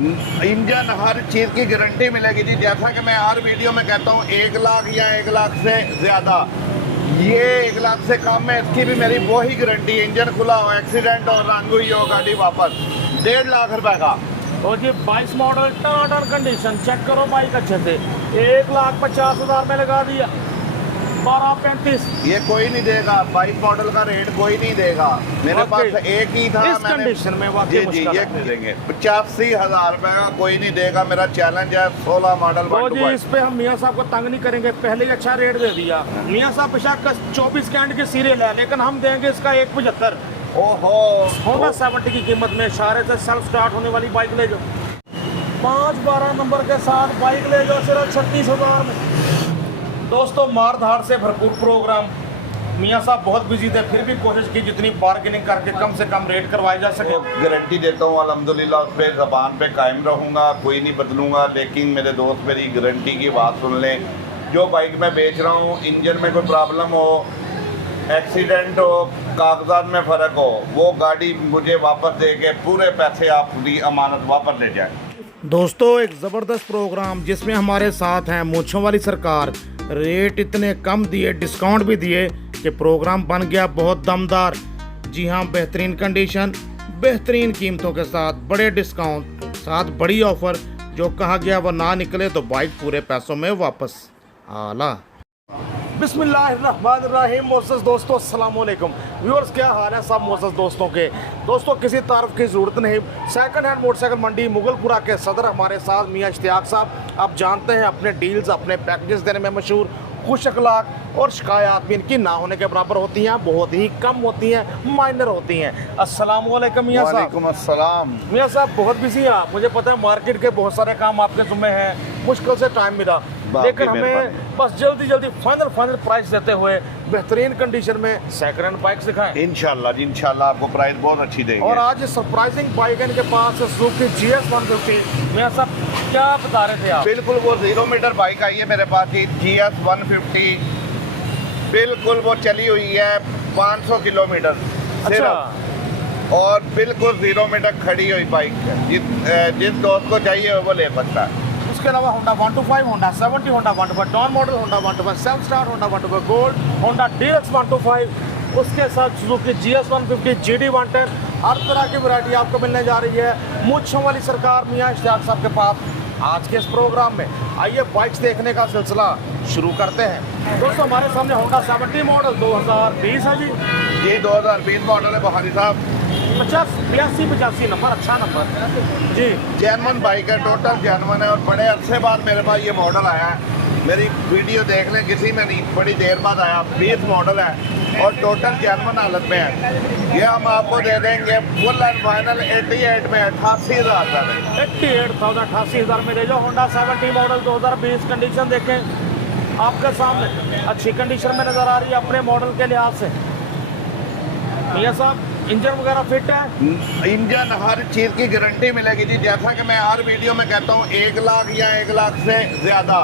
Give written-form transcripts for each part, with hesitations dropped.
Engine हर चीज़ की guarantee मिलेगी जी। जैसा कि मैं हर वीडियो में कहता हूँ 1 लाख या 1 लाख से ज़्यादा, ये 1 लाख से कम है, इसकी भी मेरी वही गारंटी है। इंजन खुला हो, एक्सीडेंट हो, रंग हुई हो, गाड़ी वापस 1.5 लाख रुपए का। और जी 22 मॉडल टर्न कंडीशन चेक करो बाइक अच्छे से, 1,50,000 में लगा दिया। 12,35 ये कोई नहीं देगा, 22 मॉडल का रेट कोई नहीं देगा। मेरे पास एक ही था, इस कंडीशन में वाकई जी ये देंगे 85,000 रुपए का कोई नहीं देगा। मेरा चैलेंज है 16 मॉडल। तो जी इस पे हम मियाँ साहब को तंग नहीं करेंगे, पहले ही अच्छा रेट दे दिया। मियाँ साहब बेशक 24 कैंट की सीरियल है, लेकिन हम देंगे इसका 1,75। ओहो, होंडा 70 की कीमत में इशारे से सेल्फ स्टार्ट होने वाली बाइक ले जाओ, 512 नंबर के साथ बाइक ले जाओ सिर्फ 36,000 में। दोस्तों मार धाड़ से भरपूर प्रोग्राम। मियाँ साहब बहुत बिजी थे, फिर भी कोशिश की जितनी बार्गेनिंग करके कम से कम रेट करवाए जा सके। गारंटी देता हूँ अल्हम्दुलिल्लाह, उस पर ज़बान पे कायम रहूँगा, कोई नहीं बदलूँगा। लेकिन मेरे दोस्त मेरी गारंटी की बात सुन लें। जो बाइक मैं बेच रहा हूँ, इंजन में कोई प्रॉब्लम हो, एक्सीडेंट हो, कागजात में फ़र्क हो, वो गाड़ी मुझे वापस दे के पूरे पैसे आप पूरी अमानत वापस ले जाए। दोस्तों एक ज़बरदस्त प्रोग्राम जिसमें हमारे साथ हैं मूंछों वाली सरकार। रेट इतने कम दिए, डिस्काउंट भी दिए कि प्रोग्राम बन गया बहुत दमदार। जी हाँ, बेहतरीन कंडीशन, बेहतरीन कीमतों के साथ, बड़े डिस्काउंट, साथ बड़ी ऑफ़र। जो कहा गया वो ना निकले तो बाइक पूरे पैसों में वापस। आला बिस्मिल्लाहिर्रहमानिर्रहीम। मोअज़्ज़ज़ दोस्तों अस्सलाम वालेकुम। व्यूअर्स क्या हाल है सब मोअज़्ज़ज़ दोस्तों के। दोस्तों किसी तारीफ की ज़रूरत नहीं, सेकंड हैंड मोटरसाइकिल मंडी मुगलपुरा के सदर हमारे साथ मियाँ इश्तियाक साहब। आप जानते हैं अपने डील्स, अपने पैकेजेस देने में मशहूर, खुश अखलाक, और शिकायत भी इनकी ना होने के बराबर होती हैं, बहुत ही कम होती हैं, माइनर होती हैं। अस्सलाम वालेकुम मियाँ साहब। वालेकुम अस्सलाम। मियाँ साहब बहुत बिजी हैं आप, मुझे पता है मार्केट के बहुत सारे काम आपके ज़िम्मे हैं, मुश्किल से टाइम मिला, लेकिन हमें बस जल्दी फाइनल प्राइस देते हुए बेहतरीन कंडीशन में सेकंड हैंड बाइक दिखाएं। इंशाल्लाह जी, इंशाल्लाह आपको प्राइस बहुत अच्छी देंगे। और आज सरप्राइजिंग बाइक है इनके पास, सुजुकी GS 150। मियाँ साहब क्या बता रहे थे आप? बिल्कुल वो 0 मीटर बाइक आई है मेरे पास ही, GS 150। बिल्कुल वो चली हुई है 500 किलोमीटर सिर्फ, और बिल्कुल 0 मीटर खड़ी हुई बाइक है। जिस दोस्त को चाहिए वो ले सकता है। उसके अलावा Honda 125, Honda 70, Honda 125 Dawn model, Honda 125 self start, Honda 125 gold, Honda DX 125, उसके साथ सुजुकी GS 150, GD 110, हर तरह की वैरायटी आपको मिलने जा रही है मूंछों वाली सरकार मियाँ इश्तियाक साहब के पास। आज के इस प्रोग्राम में आइए बाइक्स देखने का सिलसिला शुरू करते हैं। दोस्तों हमारे सामने होंडा 70 मॉडल 2020 है जी। ये 2020 मॉडल है बुखारी साहब। 85 नंबर, अच्छा नंबर जी। जैनवन बाइक है, टोटल जैनवन है, और बड़े अरसे बाद मेरे पास ये मॉडल आया है। मेरी वीडियो देख लें, किसी में नहीं, बड़ी देर बाद आया। 20 मॉडल है और टोटल जैनवन हालत में है। ये हम आपको दे देंगे फुल एंड फाइनल 88 में 88,000 रुपये में। 88,000 में ले जाओ। होंडा 70 मॉडल 2020 कंडीशन देखें आपके सामने, अच्छी कंडीशन में नज़र आ रही है अपने मॉडल के लिहाज से। भैया साहब इंजन वगैरह फिट है? इंजन हर चीज़ की गारंटी मिलेगी जी। जैसा कि मैं हर वीडियो में कहता हूँ 1 लाख या 1 लाख से ज़्यादा,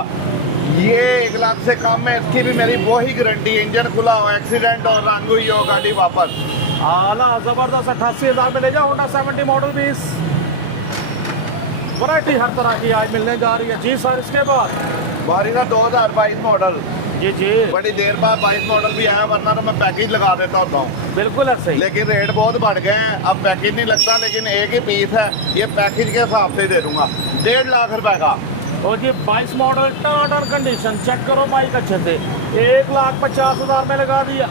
ये 1 लाख से कम है, इसकी भी मेरी वही गारंटी है। इंजन खुला हो, एक्सीडेंट हो, रंग हुई हो, गाड़ी वापस। आला ज़बरदस्त। 88,000 में ले जाओ होंडा 70 मॉडल 20। वैरायटी हर तरह की आज मिलने जा रही है जी सर। इसके बाद बारी का 2022 मॉडल, जी जी बड़ी देर बाद 22 मॉडल भी आया, वरना तो मैं पैकेज लगा देता होता हूँ। बिल्कुल ऐसे ही, लेकिन रेट बहुत बढ़ गए हैं, अब पैकेज नहीं लगता, लेकिन एक ही पीस है, ये पैकेज के हिसाब से दे दूंगा 1.5 लाख रुपए का। और जी 22 मॉडल टर्न कंडीशन चेक करो बाइक अच्छे से, 1,50,000 में लगा दिया।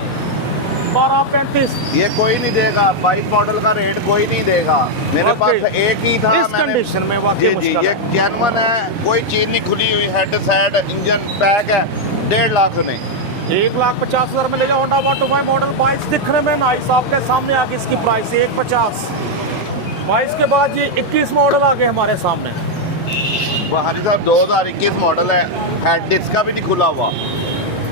12,35 ये कोई नहीं देगा, 22 मॉडल का रेट कोई नहीं देगा। मेरे पास एक ही था। इस कंडीशन में वाकई जी ये जैनवन है, कोई चीज नहीं खुली हुई, हेड साइड इंजन पैक है। 1.5 लाख नहीं, 1,50,000 में ले जाओ। होंडा 125 मॉडल 22 दिखने में नाइस, आपके सामने आगे इसकी प्राइस 1,50। 22 के बाद ये 21 मॉडल आ गए हमारे सामने। बहारी साहब 2021 मॉडल है, हेड डिस्क का भी नहीं खुला हुआ,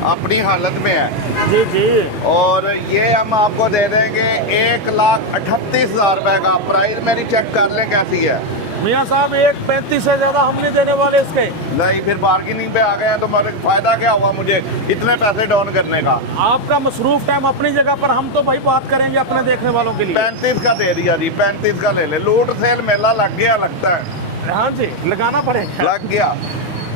अपनी हालत में है जी जी। और ये हम आपको दे देंगे 1,38,000 रुपए का। प्राइस मेरी चेक कर लें कैसी है। मियाँ साहब 1,35 से ज़्यादा हम नहीं देने वाले इसके। नहीं, फिर बार्गेनिंग पे आ गए हैं तो मेरे फायदा क्या हुआ मुझे इतने पैसे डाउन करने का। आपका मसरूफ टाइम अपनी जगह पर, हम तो भाई बात करेंगे अपने देखने वालों के लिए। 35 का दे दिया जी, 35 का ले ले। लूट सेल मेला लग गया लगता है। हाँ जी, लगाना पड़ेगा। लग गया।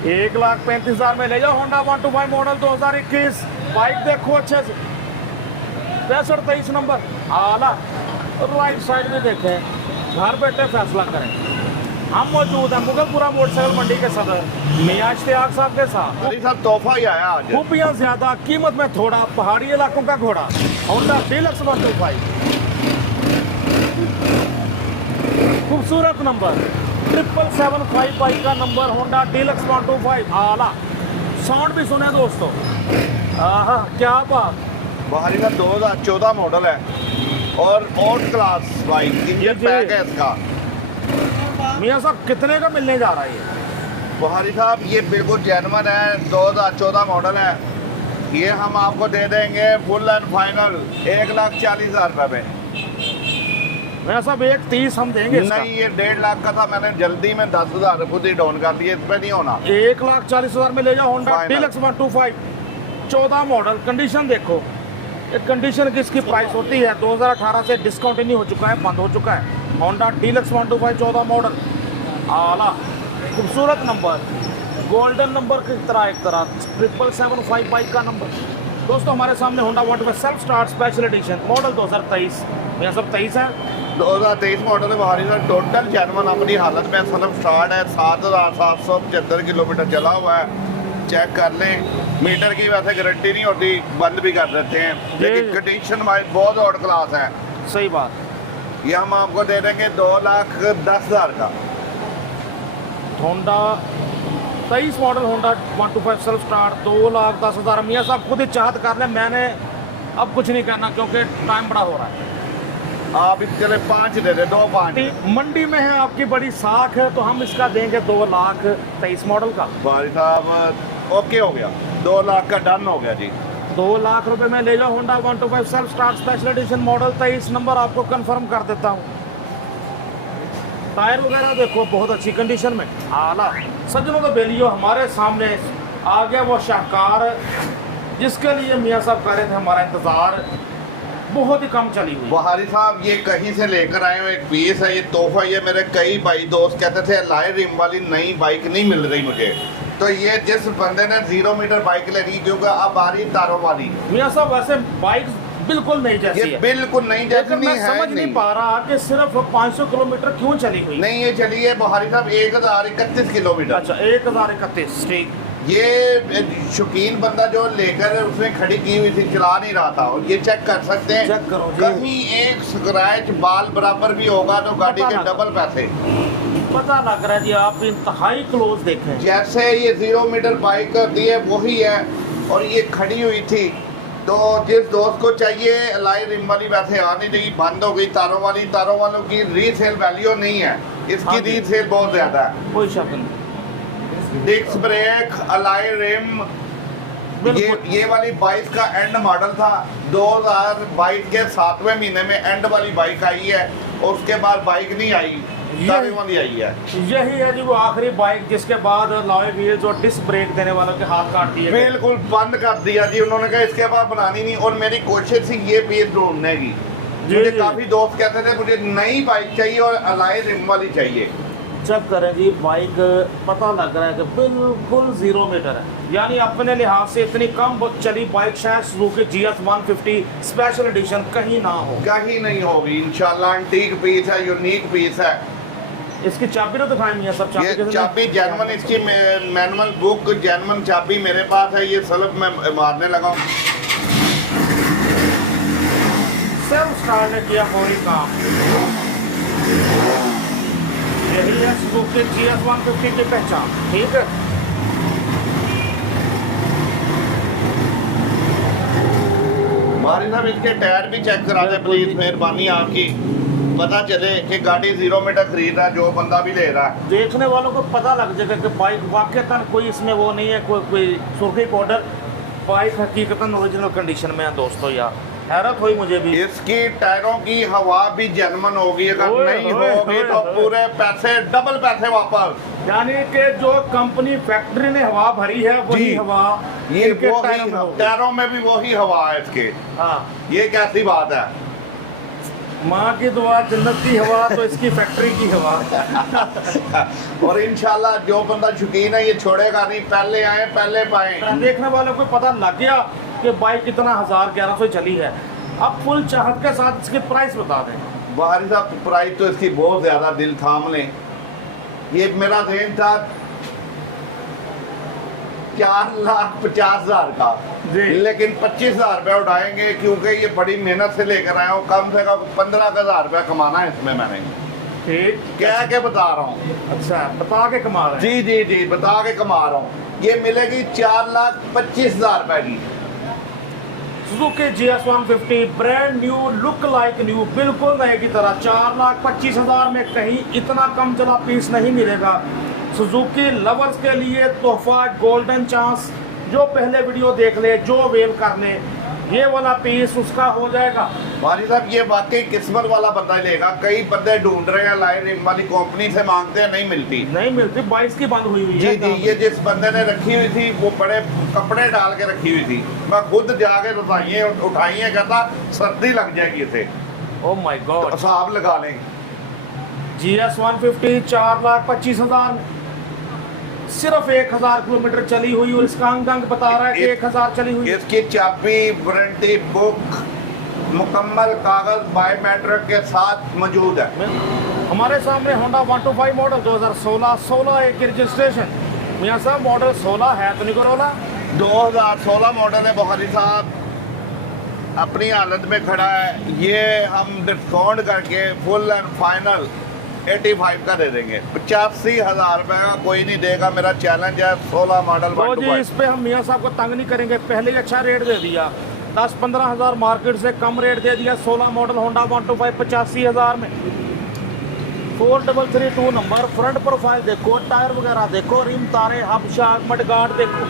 1,35,000 में ले जाओ होंडा 125 मॉडल 2021। बाइक देखो अच्छे से, 63-23 नंबर आला। राइट साइड में देखें, घर बैठे फैसला करें। हम मौजूद हैं मुगलपुरा मोटरसाइकिल मंडी के सदर मियां इश्तियाक साहब के साथ। अली साहब तोहफा ही आया आज। खूबियाँ ज्यादा, कीमत में थोड़ा, पहाड़ी इलाकों का घोड़ा। होंडा डीलक्स 125, खूबसूरत नंबर 777 बाइक का नंबर, होंडा डीलक्स 125 आला। साउंड भी सुने दोस्तों, आहा क्या बात। बाहरी का 2014 मॉडल है और ऑट क्लास बाइक, इंजन जी। पैक है इसका। मियां साहब कितने का मिलने जा रहा है ये? बुहारी साहब ये बिल्कुल जेन्युइन है, 2014 मॉडल है। ये हम आपको दे देंगे फुल एंड फाइनल 1,40,000 रुपये में। मियां साहब 1,30 हम देंगे इसका। नहीं, ये 1.5 लाख का था, मैंने जल्दी में 10,000 खुद ही डाउन कर दिए, इस पे नहीं होना। 1,40,000 में ले जाओ Honda Final। Deluxe 125 14 model. Condition देखो, एक कंडीशन की इसकी प्राइस होती है 2018 से डिसकंटिन्यू हो चुका है, बंद हो चुका है। होंडा डीलक्स 125 14 मॉडल आला, खूबसूरत नंबर, गोल्डन नंबर की तरह एक तरह 777 बाइक का नंबर। दोस्तों हमारे सामने Honda 125 self start special edition model 2023। यह सब 23 है, 2023 मॉडल है बाहरी साहब, टोटल जेन्युइन अपनी हालत में सेल्फ स्टार्ट है। 7,775 किलोमीटर चला हुआ है, चेक कर लें। मीटर की वैसे गारंटी नहीं होती, बंद भी कर देते हैं, लेकिन कंडीशन वाइज बहुत ऑड क्लास है। सही बात। ये हम आपको दे देंगे 2,10,000 का। Honda 23 model Honda 125 self start 2,10,000। मियाँ साहब खुद ही चाहत कर लें, मैंने अब कुछ नहीं करना क्योंकि टाइम बड़ा हो रहा है। आप इसके लिए 5 दे दे, 2,500। मंडी में है आपकी बड़ी साख है, तो हम इसका देंगे 2,23 मॉडल का। बारी साहब ओके हो गया, 2 लाख का डन हो गया जी। 2 लाख रुपए में ले जाओ Honda 125 self start special edition model 23 number. आपको कंफर्म कर देता हूँ। टायर वगैरह देखो बहुत अच्छी कंडीशन में आला। सज्जनों तो बेलियो हमारे सामने आ गया वो शाहकार, जिसके लिए मियाँ साहब कर रहे थे हमारा इंतज़ार। बहुत ही कम चली हुई। बहारी साहब ये कहीं से लेकर आए हो, एक पीस है, ये तोहफा। ये मेरे कई भाई दोस्त कहते थे लाए रिम वाली नई बाइक नहीं मिल रही मुझे, तो ये जिस बंदे ने 0 मीटर बाइक लेनी, क्योंकि अब आ रही तारों वाली। मियाँ साहब वैसे बाइक बिल्कुल नहीं जैसी ये है, बिल्कुल नहीं जैसी लेकिन मैं है, समझ नहीं पा रहा कि सिर्फ 500 किलोमीटर क्यों चली हुई। नहीं ये चली है बहारी साहब 1,031 किलोमीटर। अच्छा 1,031, ठीक। ये शौकीन बंदा जो लेकर उसने खड़ी की हुई थी, चला नहीं रहा था, और ये चेक कर सकते हैं। चेक करो जी। कहीं एक स्क्रैच बाल बराबर भी होगा तो गाड़ी के डबल पैसे। पता लग रहा है जी, आप इंतहाई क्लोज देखें। जैसे ये 0 मीटर बाइक होती है वही है, और ये खड़ी हुई थी। तो जिस दोस्त को चाहिए अलाई रिम वाली, वैसे आ नहीं रही, बंद हो गई तारों वाली। तारों वालों की रीसेल वैल्यू नहीं है, इसकी हाँ जी। रीसेल बहुत ज़्यादा है। कोई शक नहीं। डिस्क ब्रेक, अलाई रिम, ये वाली 22 का एंड मॉडल था। 2022 के 7वें महीने में एंड वाली बाइक आई है, और उसके बाद बाइक नहीं आई, तारों वाली आई है। यही है जी वो आखिरी बाइक जिसके बाद लॉय व्हील्स और डिस्क ब्रेक देने वालों के हाथ काट दिए गए। बिल्कुल बंद कर दिया जी उन्होंने, कहा इसके बाद बनानी नहीं। और मेरी कोशिश थी ये पीस ढूंढने की। मुझे जी। काफी दोस्त कहते थे मुझे नई बाइक चाहिए और अलाई रिम वाली चाहिए। चेक करें जी, बाइक पता लग रहा है कि बिल्कुल 0 मीटर है, यानी अपने लिहाज से इतनी कम चली बाइक शायद सुजुकी GS 150 स्पेशल एडिशन कहीं ना हो। कहीं नहीं होगी इंशाल्लाह। एंटीक पीस है, यूनिक पीस है। इसकी चाबी तो दिखाई नहीं है सब। ये चाबी चाबी जेन्युइन, इसकी मैनुअल बुक जेन्युइन चाबी मेरे पास है। ये सल्फ में मारने लगा हूँ। सेल्फ स्टार्ट ने किया फौरी काम। यही है सुजुकी GS 150 की पहचान, ठीक है। हमारे साहब इसके टायर भी चेक करा दे प्लीज, मेहरबानी आपकी। पता चले कि गाड़ी 0 मीटर खरीद रहा है जो बंदा भी ले रहा है। देखने वालों को पता लग जाएगा कि बाइक वाकई कोई इसमें वो नहीं है, कोई सुर्खी पाउडर। बाइक हकीकतन ओरिजिनल कंडीशन में है दोस्तों। यार हैरत हुई मुझे भी। इसकी टायरों की हवा भी जेन्युइन होगी, अगर ओए, नहीं ओए, होगी ओए, तो ओए। पूरे पैसे डबल पैसे वापस। यानी कि जो कंपनी फैक्ट्री ने हवा भरी है वही जी। हवा ये इनके वही टायरों में होगी। टायरों में भी वही हवा है इसके। हाँ ये कैसी बात है। माँ की दुआ, जन्नत की हवा, तो इसकी फैक्ट्री की हवा। और इंशाल्लाह जो बंदा शौकीन है ये छोड़ेगा नहीं, पहले आए पहले पाए। देखने वालों को पता लग गया कि बाइक कितना 1100 चली है। अब फुल चाहत के साथ इसकी प्राइस बता दें। बाहरी साहब प्राइस तो इसकी बहुत ज़्यादा, दिल थाम लें। ये मेरा रेंज था 4,50,000 का, लेकिन 25,000 रुपया उठाएंगे क्योंकि ये बड़ी मेहनत से लेकर आया हूँ। कम से कम 15,000 रुपया कमाना है इसमें मैंने। ठीक, कह के बता रहा हूँ। अच्छा, बता के कमा रहे हैं। जी बता के कमा रहा हूँ। ये मिलेगी 4,25,000 रुपए की Suzuki GS150 brand new, look like new, बिल्कुल नए की तरह। 4,25,000 में कहीं इतना कम चला पीस नहीं मिलेगा। सुजुकी लवर्स के लिए तोहफा, गोल्डन चांस। जो पहले वीडियो देख ले, जो वेल कर ले, ये वाला पीस उसका हो जाएगा। भाई साहब ये वाकई किस्मत वाला बंदा लेगा। कई बंदे ढूंढ रहे हैं, लाइन रिम वाली कंपनी से मांगते हैं, नहीं मिलती। 22 की बंद हुई है। जी ये जिस बंदे ने रखी हुई थी वो बड़े कपड़े डाल के रखी हुई थी। मैं खुद जाके उठाई है, कहता सर्दी लग जाएगी इसे। Oh my God. हिसाब लगा लें। GS150 4,25,000, सिर्फ 1,000 किलोमीटर चली हुई, और इसका अंक बता रहा है कि 1,000 चली हुई। इसकी चाबी, वारंटी बुक, मुकम्मल कागज बायोमेट्रिक के साथ मौजूद है। हमारे सामने होंडा 125 मॉडल 2016 एक रजिस्ट्रेशन। मियाँ साहब मॉडल 16 है तो नहीं करोला? 2016 मॉडल है बुखारी साहब, अपनी हालत में खड़ा है। ये हम डिस्काउंट करके फुल एंड फाइनल 85 का दे देंगे। 85,000 रुपए का कोई नहीं देगा। मेरा चैलेंज है 16 मॉडल। तो जी इस पे हम मियाँ साहब को तंग नहीं करेंगे। पहले ही अच्छा रेट दे दिया, 10-15 हज़ार मार्केट से कम रेट दे दिया। 16 मॉडल होंडा 125 85,000 में। 4332 नंबर, फ्रंट प्रोफाइल देखो, टायर वगैरह देखो, रिम, तारे, हब शार्क, मडगार्ड देखो।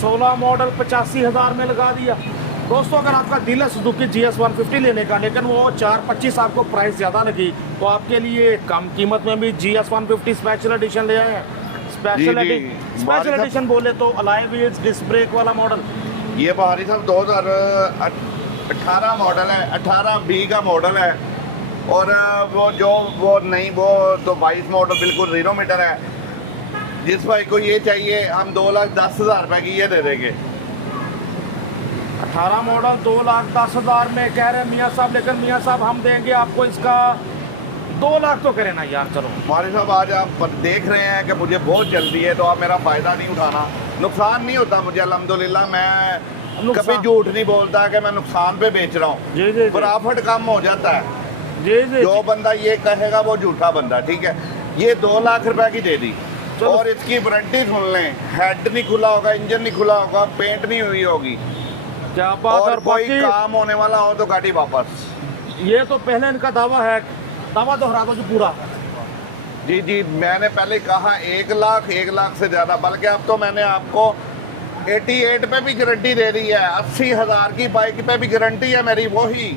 16 मॉडल 85,000 में लगा दिया। दोस्तों अगर आपका दिल है सुजुकी GS150 लेने का, लेकिन वो 4,25 आपको प्राइस ज़्यादा लगी, तो आपके लिए कम कीमत में भी GS150 स्पेशल एडिशन ले आए हैं। स्पेशल एडिशन बोले तो अलॉय व्हील्स, डिस्क ब्रेक वाला मॉडल। ये बहारी साहब 2018 मॉडल है, 18-20 का मॉडल है। और वो तो 22 मॉडल बिल्कुल 0 मीटर है। जिस भाई को ये चाहिए हम 2,10,000 रुपए की ये दे देंगे। 18 मॉडल 2,10,000 में कह रहे हैं मियाँ साहब, लेकिन मियाँ साहब हम देंगे आपको इसका 2 लाख तो करें ना यार। चलो हमारे साहब आज आप देख रहे हैं कि मुझे बहुत जल्दी है, तो आप मेरा फ़ायदा नहीं उठाना। नुकसान नहीं होता मुझे अल्हम्दुलिल्लाह। मैं कभी झूठ नहीं बोलता कि मैं नुकसान पे बेच रहा हूँ। प्रॉफिट कम हो जाता है। जो बंदा ये कहेगा वो झूठा बंदा। ठीक है, ये 2 लाख रुपए की दे दी। और इसकी वारंटी सुन लें, हेड नहीं खुला होगा, इंजन नहीं खुला होगा, पेंट नहीं हुई होगी। क्या बात। और कोई काम होने वाला हो तो गाड़ी वापस। ये तो पहले इनका दावा है, दावा दोहरा दो जी पूरा। जी मैंने पहले कहा 1 लाख से ज़्यादा, बल्कि अब तो मैंने आपको 88 पे भी गारंटी दे दी है। 80,000 की बाइक पे भी गारंटी है मेरी। वही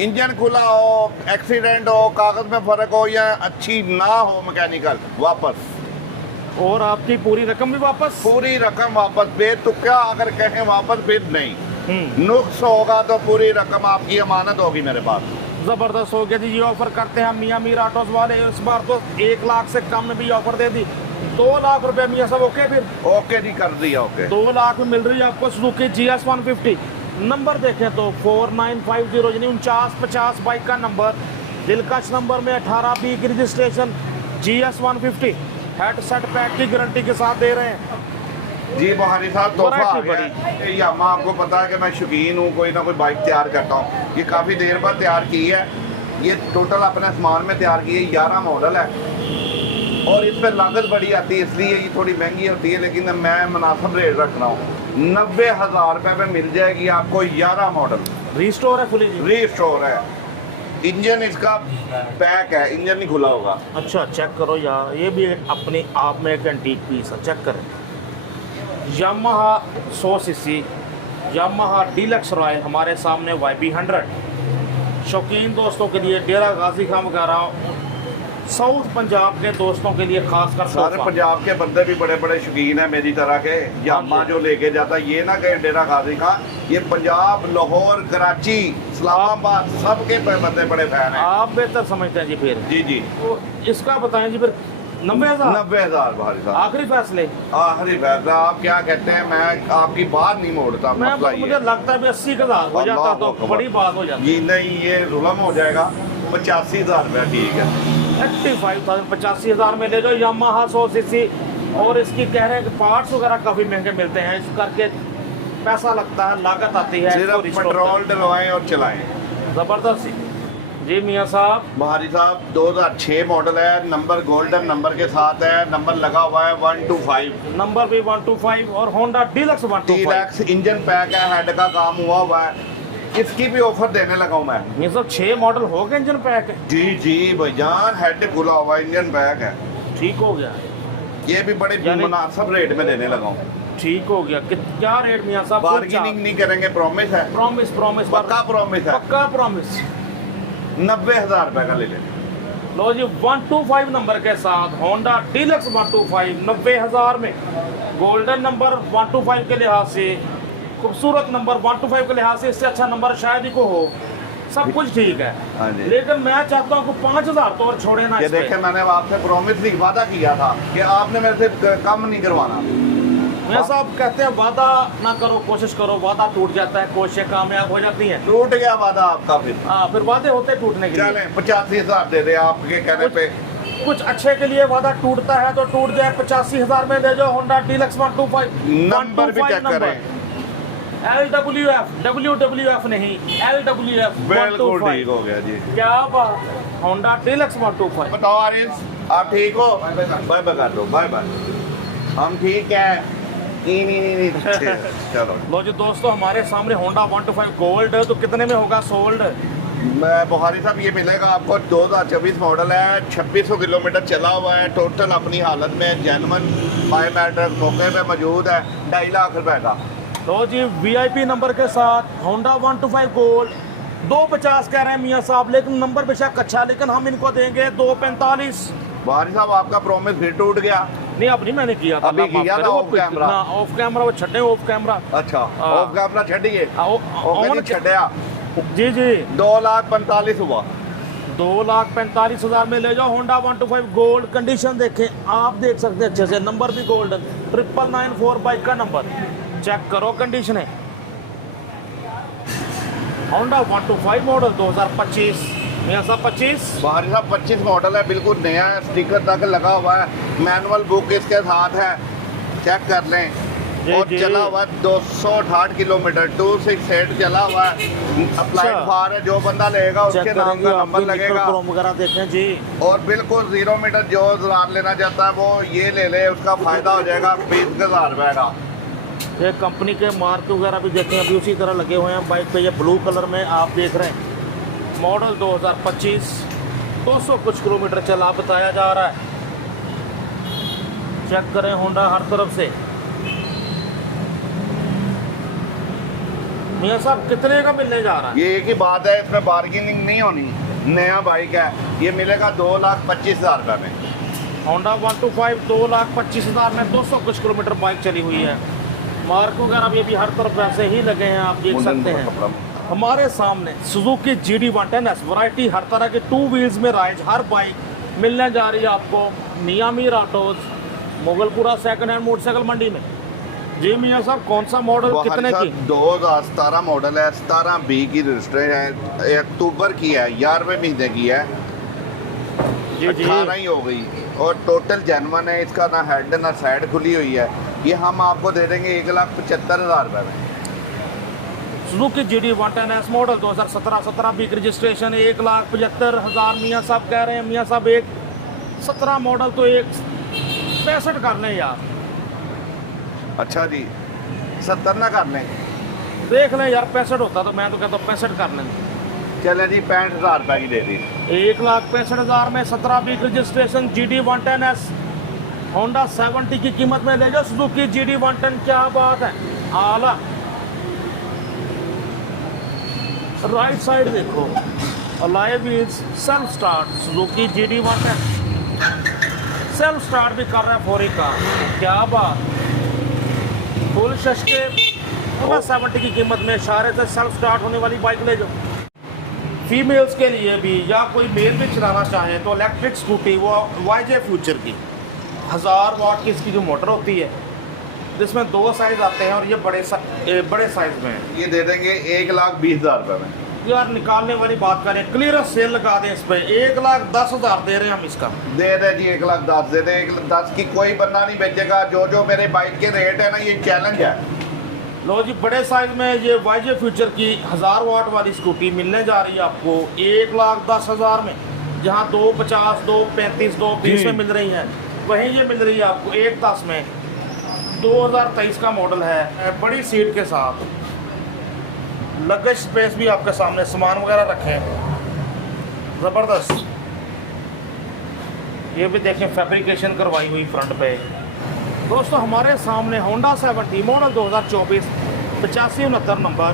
इंजन खुला हो, एक्सीडेंट हो, कागज़ में फ़र्क हो या अच्छी ना हो मैकेनिकल, वापस। और आपकी पूरी रकम भी वापस? पूरी रकम वापस। बेतुका अगर कहें वापस फिर नहीं, नुक्स होगा तो पूरी रकम आपकी अमानत होगी मेरे पास। ज़बरदस्त हो गया जी। ये ऑफर करते हैं मियाँ मीर ऑटोज वाले। इस बार तो 1 लाख से कम में भी ऑफर दे दी। 2 लाख रुपए मियाँ साहब। ओके फिर ओके जी, कर दिया। ओके 2 लाख में मिल रही है आपको सुजुकी GS150। नंबर देखें तो 4950 यानी 4950 बाइक का नंबर। दिलकश नंबर में 18B की registration. GS150 head set pack की गारंटी के साथ दे रहे हैं जी। बहारी साहब तोहफा आ गया। यामा आपको पता है कि मैं शौकीन हूँ, कोई ना कोई बाइक तैयार करता हूँ। ये काफ़ी देर बाद तैयार की है। ये टोटल अपने सामान में तैयार की है। 11 मॉडल है और इस पर लागत बड़ी आती है, इसलिए ये थोड़ी महंगी होती है। लेकिन मैं मुनासिब रेट रख रहा हूँ। 90,000 रुपये में मिल जाएगी आपको 11 मॉडल। रीस्टोर है, फुली रीस्टोर है। इंजन इसका पैक है, इंजन नहीं खुला होगा। अच्छा चेक करो यार, ये भी अपने आप में एक एंटीक पीस है। चेक करें, Yamaha 100 CC Yamaha deluxe royal हमारे सामने YB100। शौकीन दोस्तों के लिए डेरा गाजी खां वगैरह साउथ पंजाब के दोस्तों के लिए खास कर सारे पंजाब के बंदे भी बड़े बड़े शौकीन है मेरी तरह के, यामा जो लेके जाता है, ये ना कि डेरा गाजी खान, ये पंजाब, लाहौर, कराची, इस्लामाबाद सबके बंदे बड़े फैन हैं। आप बेहतर समझते हैं जी। फिर जी जी, तो इसका बताएं जी फिर 90,000 90,000 भारी साहब, आखिरी फैसले। आखिरी फैसला। आप क्या कहते हैं, मैं आपकी बात नहीं मोड़ता, मैं मसला ये मुझे लगता है 80,000 हो जाता तो अल्लाह बड़ी बात हो जाती। ये नहीं, ये जुल्म हो जाएगा। 85,000 रुपया ठीक है। 85,000 85,000 में ले जाओ यामाहा 100 सीसी। और इसकी कह रहे हैं कि पार्ट्स वगैरह काफ़ी महंगे मिलते हैं, इस करके पैसा लगता है, लागत आती है। सिर्फ पेट्रोल डलवाएं और चलाएं। ज़बरदस्त जी मियाँ साहब। बहारी साहब 2006 मॉडल है, नंबर गोल्डन नंबर के साथ है, नंबर लगा हुआ है 125, नंबर भी 125 और Honda deluxe 125। Deluxe engine pack है, हेड का काम हुआ है। इसकी भी ऑफर देने लगा हूँ मैं। ये सब 6 मॉडल हो गए इंजन पैक है। जी जी भाईजान, हेड खुला हुआ इंजन पैक है, ठीक हो गया। ये भी बड़े यानी- मुनासिब रेट में देने लगा हूँ। ठीक हो गया। क्या रेट मियाँ साहब? बार्गेनिंग नहीं करेंगे, प्रॉमिस है, प्रॉमिस प्रॉमिस पक्का प्रॉमिस है। पक्का प्रॉमिस। 90,000 रुपए का ले लें। लो जी 125 नंबर के साथ होंडा डीलक्स 125 90,000 में। गोल्डन नंबर 125 के लिहाज से, खूबसूरत नंबर 125 के लिहाज से इससे अच्छा नंबर शायद ही को हो। सब कुछ ठीक है, हाँ जी। लेकिन मैं चाहता हूँ कि 5,000 तो और छोड़े ना ये इस पे। देखें, मैंने आपसे प्रॉमिस नहीं, वादा किया था कि आपने मेरे से कम नहीं करवाना। मैं साहब कहते हैं वादा ना करो, कोशिश करो, वादा टूट जाता है, कोशिशें कामयाब हो जाती हैं। टूट गया वादा आपका फिर। हाँ, फिर वादे होते हैं टूटने के लिए। चलें 85,000 दे दे आपके कहने पे। कुछ अच्छे के लिए वादा टूटता है तो टूट जाए। 85,000 में ले जाओ होंडा डीलक्स 125। नंबर भी चेक करें। LWF WWF नहीं, LWF बिल्कुल 125। ठीक हो गया जी। क्या बात, होंडा डीलक्स 125। बताओ आरिस, आप ठीक हो? बाय बाय कर दो, बाय बाय। हम ठीक है। नहीं चलो। लो जी दोस्तों, हमारे सामने होंडा 125 गोल्ड है, तो कितने में होगा सोल्ड? मैं बुहारी साहब, ये मिलेगा आपको 2024 मॉडल है, 2600 किलोमीटर चला हुआ है, टोटल अपनी हालत में जेन्युइन बायोमेट्रिक मौके पे मौजूद है, 2.5 लाख रुपए का। लो जी VIP नंबर के साथ होंडा 125 गोल्ड 250 कह रहे हैं मियाँ साहब, लेकिन नंबर बेशक अच्छा, लेकिन हम इनको देंगे 245। बुहारी साहब आपका प्रॉमिस फिर टूट गया। नहीं, अब नहीं, मैंने किया था। अभी अल्लाह माफ किया करे, था वो ऑफ कैमरा। ना, ऑफ कैमरा वो छड्डे, ऑफ कैमरा। अच्छा, हाँ। ऑफ कैमरा छड़िए। ऑन छड़िया जी जी 2,45,000 हुआ। 2,45,000 में ले जाओ होंडा 125 गोल्ड। कंडीशन देखें, आप देख सकते हैं अच्छे से, नंबर भी गोल्डन, 9994 बाइक का नंबर, चेक करो कंडीशन है। होंडा 125 मॉडल 2025 में, ऐसा 25 बुहारी साहब 25 मॉडल है, बिल्कुल नया है, स्टिकर तक लगा हुआ है, मैनुअल बुक इसके साथ है, चेक कर लें। जी, और जी। चला हुआ 268 किलोमीटर, 268 चला हुआ है, अप्लाइड अच्छा। फार है, जो बंदा लेगा चेक उसके नाम करेंगे, का नंबर आपके लगेगा। क्रोम वगैरह देखें जी। और बिल्कुल 0 मीटर जो जार लेना चाहता है वो ये ले ले, उसका फायदा हो जाएगा 20,000 रुपए का। ये कंपनी के मार्क वगैरह भी देखें, अभी उसी तरह लगे हुए हैं बाइक पे। ये ब्लू कलर में आप देख रहे हैं, मॉडल 2025, 200 कुछ किलोमीटर चला बताया जा रहा है। चेक करें होंडा हर तरफ से। मियाँ साहब कितने का मिलने जा रहा है? ये एक ही बात है, इसमें बार्गेनिंग नहीं होनी, नया बाइक है, ये मिलेगा 2,25,000 रुपए में। होंडा 125 2,25,000 में 200 कुछ किलोमीटर बाइक चली हुई है। मार्क वगैरह भी अभी हर तरफ ऐसे ही लगे हैं, आप देख सकते हैं। हमारे सामने सुजुकी GD 110S वैरायटी, हर तरह के 2 व्हील्स में राइज, हर बाइक मिलने जा रही है आपको Miamir autos, Mughalpura second hand motorcycle मंडी में। जी मियाँ साहब, कौन सा मॉडल कितने की? 2017 मॉडल है, 17B की रजिस्ट्रेशन है, अक्टूबर की है, 11वें महीने की है, जी जी 18 ही हो गई, और टोटल जेन्युइन है, इसका ना हेड ना साइड खुली हुई है। ये हम आपको दे देंगे 1,75,000 रुपए में। Suzuki GD 110S model 2017 17B की रजिस्ट्रेशन, 1,75,000 मियाँ साहब कह रहे हैं। मियाँ साहब एक 17 मॉडल तो 1,65 कर लें यार। अच्छा जी, 70 ना कर लें? देख लें यार, 65 होता तो मैं तो कहता हूँ 65 कर लें। चले जी 65,000 रुपए की दे दी। 1,65,000 में 17B की रजिस्ट्रेशन GD 110S होंडा 70 की कीमत में ले जाओ सुजुकी GD 110। क्या बात है, आला। राइट साइड देखो, alloy wheels, self start Suzuki GD 110। Self start भी कर रहा है फौरी कार, क्या बात। फुल शश के 70 की कीमत में इशारे से सेल्फ स्टार्ट होने वाली बाइक ले जाओ। फीमेल्स के लिए भी या कोई मेल भी चलाना चाहे तो इलेक्ट्रिक स्कूटी वो YJ फ्यूचर की 1000 वाट की इसकी जो मोटर होती है, जिसमें 2 साइज आते हैं और ये बड़े साइज में है। ये दे देंगे 1,20,000 रुपये में। यार निकालने वाली बात करें, क्लियर सेल लगा दें इस पे, 1,10,000 दे रहे हैं हम इसका। दे रहे जी 1,10,000 दे रहे, 1,10,000 की कोई बंदा नहीं बेचेगा। जो मेरे बाइक के रेट है ना, ये चैलेंज है। लो जी, बड़े साइज में ये YJ फ्यूचर की 1000 वाट वाली स्कूटी मिलने जा रही है आपको 1,10,000 में, जहाँ 2,50, 2,35, 2,20 में मिल रही है, वहीं ये मिल रही है आपको 1,10 में। 2023 का मॉडल है, बड़ी सीट के साथ, लगेज स्पेस भी आपके सामने, सामान वगैरह रखे ज़बरदस्त। ये भी देखें फैब्रिकेशन करवाई हुई फ्रंट पे। दोस्तों हमारे सामने होंडा 70 मॉडल 2024 8569 नंबर।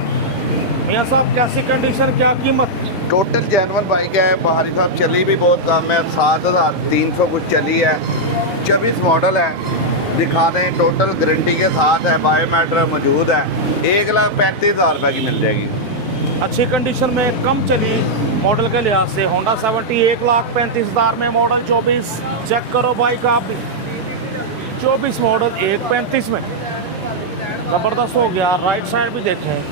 मियाँ साहब कैसी कंडीशन, क्या कीमत? टोटल जेन्युइन बाइक है बाहरी साहब, चली भी बहुत कम है, 7,300 कुछ चली है। 24 मॉडल है, दिखा दें। टोटल गारंटी के साथ है, बायोमेट्रिक मौजूद है। 1,35,000 रुपये की मिल जाएगी। अच्छी कंडीशन में, कम चली मॉडल के लिहाज से होंडा 70 1,35,000 में, मॉडल 24। चेक करो बाइक आप भी, 24 मॉडल 1,35 में, ज़बरदस्त हो गया। राइट साइड भी देखें,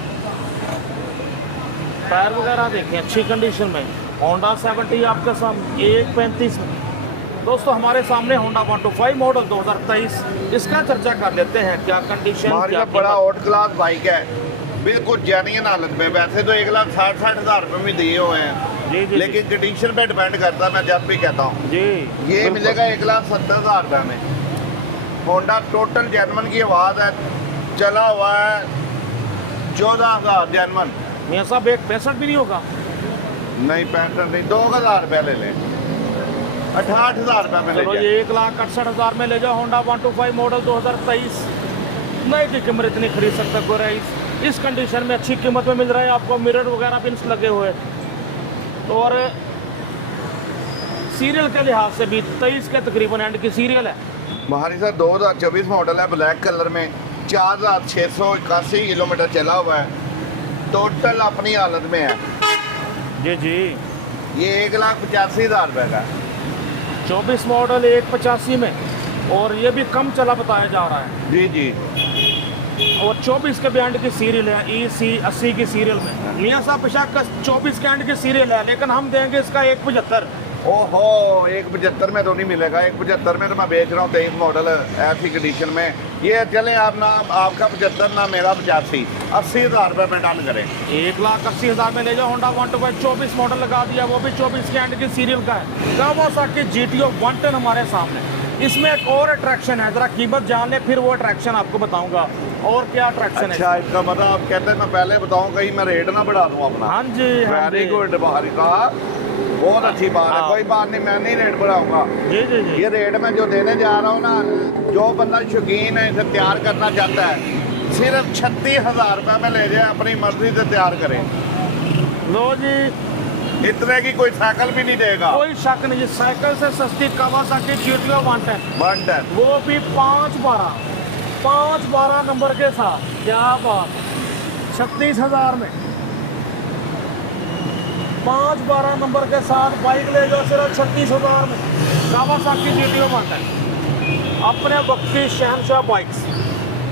टायर वगैरह देखें, अच्छी कंडीशन में। होंडा 70 आपके सामने 1,35 में। दोस्तों हमारे सामने होंडा 125 मॉडल 2023, इसका चर्चा कर लेते हैं। क्या कंडीशन, क्या बड़ा आउट क्लास बाइक है, बिल्कुल जेन्युइन हालत में। वैसे तो 1,60,000 रुपये में दिए हुए हैं जी, जी, लेकिन कंडीशन पे डिपेंड करता है। मैं जब भी कहता हूँ जी, ये मिलेगा 1,70,000 रुपये में। होंडा टोटल जेन्युइन की आवाज़ है, चला हुआ है 14,000 जेन्युइन। मियाँ साहब 1,65 भी नहीं होगा? नहीं 65 नहीं, 2,000 रुपये ले लें, 68,000 रुपये में ले चलो जाए। ये 1,68,000 में ले जाओ। होंडा 125 मॉडल 2023, नई की कीमत इतनी खरीद सकता कोई रईस। इस कंडीशन में अच्छी कीमत में मिल रहा है आपको। मिरर वगैरह भी लगे हुए, और सीरियल के लिहाज से भी 23 के तकरीबन एंड की सीरियल है। हमारी सर 2024 मॉडल है, ब्लैक कलर में, 4,681 किलोमीटर चला हुआ है, टोटल अपनी हालत में है। जी जी, ये 1,85,000 रुपये का है। 24 मॉडल 1,85 में, और ये भी कम चला बताया जा रहा है। जी जी, और 24 के बैंड की सीरियल है, EC 80 की सीरियल में। मियाँ साहब बेशक 24 के एंड की सीरियल है, लेकिन हम देंगे इसका 1,75। ओहो, 1,75 में तो नहीं मिलेगा। 1,75 में तो मैं बेच रहा हूँ 23 मॉडल ऐसी कंडीशन में। ये चलें आप ना, आपका 75 ना मेरा 85, 80,000 रुपये में डन करें। 1,80,000 में ले जाओ। होंडा 125 24 मॉडल लगा दिया, वो भी 24 के एंड की सीरियल का है। कावासाकी GTO 110 हमारे सामने। इसमें एक और अट्रैक्शन है, ज़रा कीमत जान ले, फिर वो अट्रैक्शन आपको बताऊंगा। और क्या अट्रैक्शन है? अच्छा, इसका मतलब आप कहते हैं मैं पहले बताऊँ, कहीं मैं रेट ना बढ़ा दूँ अपना। हाँ जी, वेरी गुड बाहरी साहब, बहुत अच्छी बात है। कोई बात नहीं, मैं नहीं रेट बढ़ाऊंगा। जी जी जी, ये रेट मैं जो देने जा रहा हूँ ना, जो बंदा शौकीन है, इसे तैयार करना चाहता है, सिर्फ 36,000 रुपये में ले जाए, अपनी मर्जी से तैयार करें। लो जी, इतने की कोई साइकिल भी नहीं देगा, कोई शक नहीं जी। साइकिल से सस्ती कावासाकी GTO 110, 110, वो भी 512 नंबर के साथ। क्या बात, 36,000 में 512 नंबर के साथ बाइक ले जाओ, सिर्फ 36,000 में। कावासाकी GTO 110 अपने वक्त की शहनशाह बाइक्स।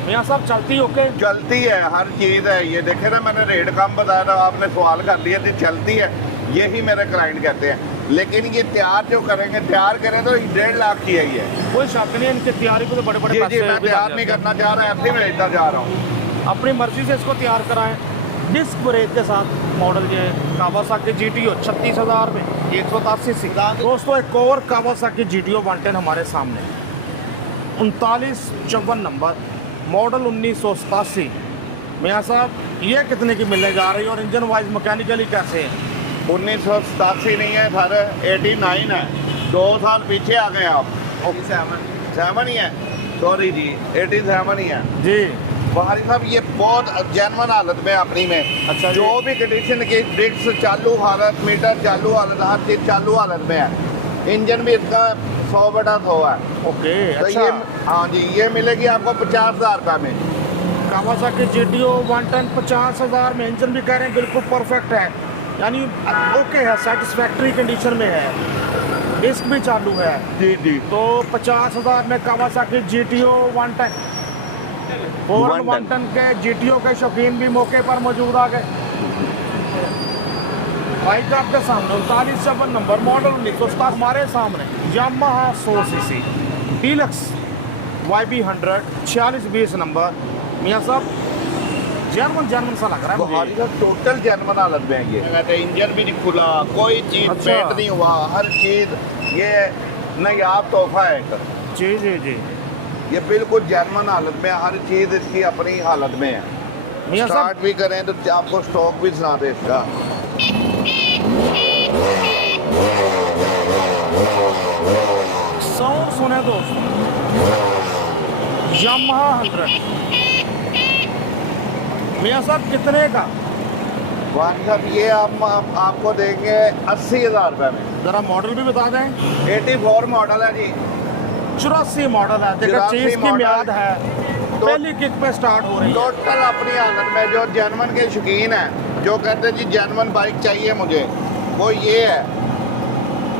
मियाँ साहब चलती ओके? चलती है, हर चीज़ है। ये देखे ना, मैंने रेट कम बताया था, आपने सवाल कर लिया थी। चलती है, यही मेरे क्लाइंट कहते हैं। लेकिन ये तैयार जो करेंगे, तैयार करें तो 1.5 लाख की है ये। कोई शक नहीं, इनकी तैयारी को तो बड़े बड़े जी, पैसे मैं भी तैयार लग नहीं जाते करना चाह रहा, ऐसे ही मैं इतना जा रहा हूँ। हैं। अपनी मर्जी से इसको तैयार कराएं। डिस्क ब्रेक के साथ मॉडल ये कावासाकी GTO 36,000 में, 183 सी। दोस्तों एक और कावासाकी GTO 110 हमारे सामने, 3954 नंबर, मॉडल 1987। मियाँ साहब ये कितने की मिलने जा रही है, और इंजन वाइज मैकेनिकली कैसे है? 1987 नहीं है सर, 89 है। 2 साल पीछे आ गए आप। 7 ही है, सॉरी जी, 87 ही है जी। बाहरी साहब ये बहुत जेन्युइन हालत में अपनी में। अच्छा, जो भी कंडीशन की, ब्रिक्स चालू हालत, मीटर चालू हालत, हर चीज़ चालू हालत में है। इंजन भी इसका 100/100 है। ओके तो अच्छा। ये हाँ जी, ये मिलेगी आपको 50,000 रुपये में। कावासाकी GTO 110 50,000 में, इंजन भी कह रहे हैं बिल्कुल परफेक्ट है, यानी ओके है, सेटिस्फैक्ट्री कंडीशन में है, डिस्क भी चालू है। जी जी। तो 50,000 में कावासाकी GTO 110 110 के GTO के शौकीन भी मौके पर मौजूद आ गए। बाइक आपके सामने 39 नंबर मॉडल 1900 हमारे सामने Yamaha 100cc deluxe YB100 4620 number. मियाँ साहब जर्मन सा लग रहा है बहुत मुझे। टोटल जेन्युइन हालत में है ये। कहते हैं इंजन भी नहीं खुला, कोई चीज अच्छा। पेंट नहीं हुआ, हर चीज ये नायाब तोहफा है एक। जी जी जी। ये बिल्कुल जेन्युइन हालत में है, हर चीज इसकी अपनी हालत में है। मियाँ साहब स्टार्ट भी करें तो आपको स्टॉक भी सुना दे इसका। साउंड सुने दोस्तों, यामाहा 100। मियाँ साहब कितने का? वानी साहब ये आपको देंगे 80,000 रुपये में। जरा मॉडल भी बता दें। 84 मॉडल है जी। 84 मॉडल है, देखो 84 चीज की मॉडल। म्याद है, पहली किक पे स्टार्ट हो रही है। टोटल अपनी हालत में जो जेन्युइन के शौकीन है, जो कहते हैं जी जेन्युइन बाइक चाहिए मुझे, वो ये है।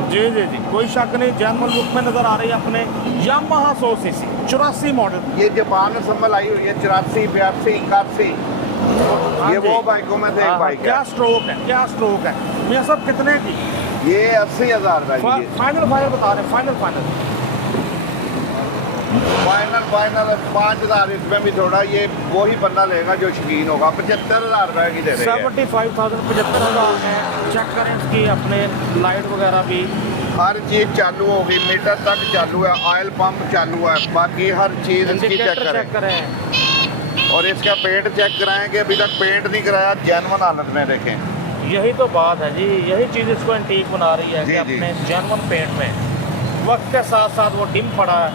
जी जी जी, कोई शक नहीं, जर्मन लुक में नजर आ रही है अपने यामाहा 100cc 84 मॉडल। ये जापान में संभल आई हुई है 84, 82, 81। हाँ ये जी। वो बाइकों में से एक हाँ, बाइक क्या है। स्ट्रोक है, क्या स्ट्रोक है। मियाँ साहब कितने की? ये 80,000 रुपये की है। फाइनल बता रहे, फाइनल फाइनल 5,000 इसमें भी थोड़ा, ये वो ही बंदा लेगा जो शौकीन होगा। 75,000 रुपये की दे रही है। 75,000 75,000 में। चेक करें इसकी अपने लाइट वगैरह भी, हर चीज चालू होगी, मीटर तक चालू है, ऑयल पंप चालू है, बाकी हर चीज इसकी चेक इंडिकेटर करें। चेक करें। और इसका पेंट चेक कराएं कि अभी तक पेंट नहीं कराया, जेन्युइन हालत में देखें। यही तो बात है जी, यही चीज़ इसको एंटीक बना रही है कि जी, जी। अपने जर्मन पेंट में वक्त के साथ साथ वो डिम पड़ा है,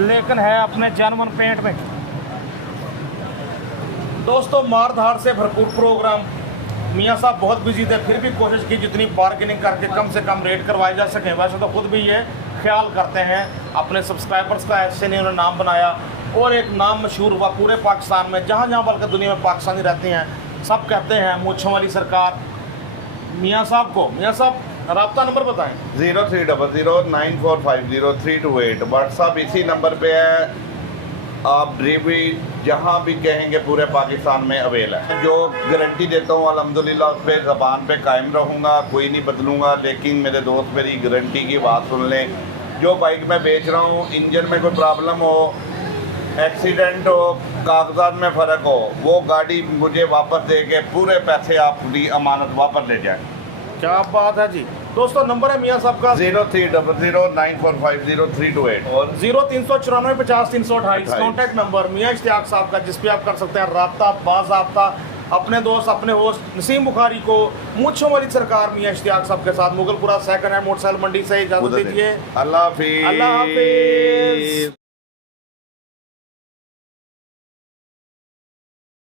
लेकिन है अपने जर्मन पेंट में। दोस्तों मार धाड़ से भरपूर प्रोग्राम। मियाँ साहब बहुत बिजी थे, फिर भी कोशिश की जितनी बार्गेनिंग करके कम से कम रेट करवाए जा सकें। वैसे तो खुद भी ये ख्याल करते हैं, अपने सब्सक्राइबर्स का ऐसे नहीं उन्होंने नाम बनाया और एक नाम मशहूर हुआ पूरे पाकिस्तान में, जहाँ जहाँ बल्कि दुनिया में पाकिस्तानी रहते हैं सब कहते हैं मूंछों वाली सरकार मियाँ साहब को। मियाँ साहब राब्ता नंबर बताएं। 03009450 व्हाट्सअप इसी नंबर पे है। आप डिलीवरी जहाँ भी कहेंगे पूरे पाकिस्तान में अवेल है। जो गारंटी देता हूँ अल्हम्दुलिल्लाह उस पर ज़बान पे कायम रहूँगा, कोई नहीं बदलूँगा। लेकिन मेरे दोस्त मेरी गारंटी की बात सुन लें, जो बाइक मैं बेच रहा हूँ इंजन में कोई प्रॉब्लम हो, एक्सीडेंट हो, कागजात में फ़र्क हो, वो गाड़ी मुझे वापस दे के पूरे पैसे आपकी अमानत वापस ले जाए। क्या बात है जी। दोस्तों नंबर है मियाँ साहब का 03009450 और 039450 कॉन्टैक्ट नंबर मियाँ इश्तियाक साहब का, जिस पे आप कर सकते हैं राब्ता बाज़ाब्ता अपने दोस्त अपने होस्ट नसीम बुखारी को मूंछों वाली सरकार मियाँ इश्तियाक साहब के साथ मुगलपुरा सेकंड हैंड मोटरसाइकिल मंडी से इजाज़त दीजिए। अल्लाह हाफिज़। अल्लाह हाफिज़।